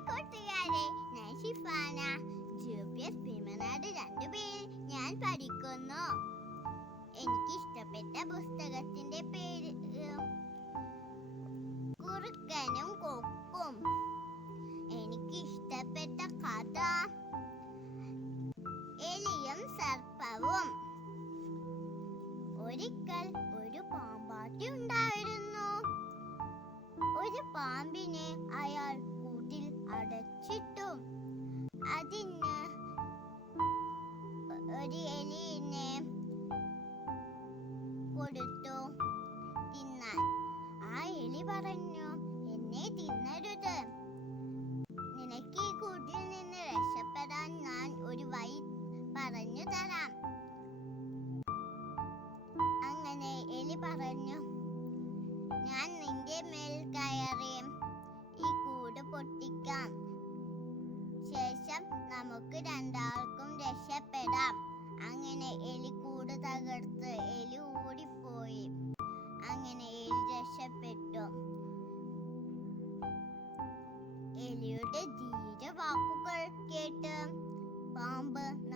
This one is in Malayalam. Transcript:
ഹായ് കൂട്ടുകാരെ ഞാൻ ഷിഫാന ജൂബിയസ് ഭീമനാട് രണ്ടു പേര് ഞാൻ പഠിക്കുന്നു. എനിക്ക് ഇഷ്ടപ്പെട്ട പുസ്തകത്തിന്റെ പേര് കുറുക്കനും കൊക്കും. എനിക്ക് ഇഷ്ടപ്പെട്ട കഥ എലിയും സർപ്പവും. ഒരിക്കൽ ഒരു പാമ്പാട്ടി ഉണ്ടായിരുന്നു. ഒരു പാമ്പിനെ അയാൾ അടച്ചിട്ടു. അതിന് ഒരു എലിനെ കൊടുത്തു. നമുക്ക് രണ്ടാൾക്കും രക്ഷപ്പെടാം. അങ്ങനെ എലിക്കൂട് തകർത്ത് എലി ഓടിപ്പോയി. അങ്ങനെ എലി രക്ഷപ്പെട്ടു. എലിയുടെ ധീര വാക്കുകൾ കേട്ട് പാമ്പ്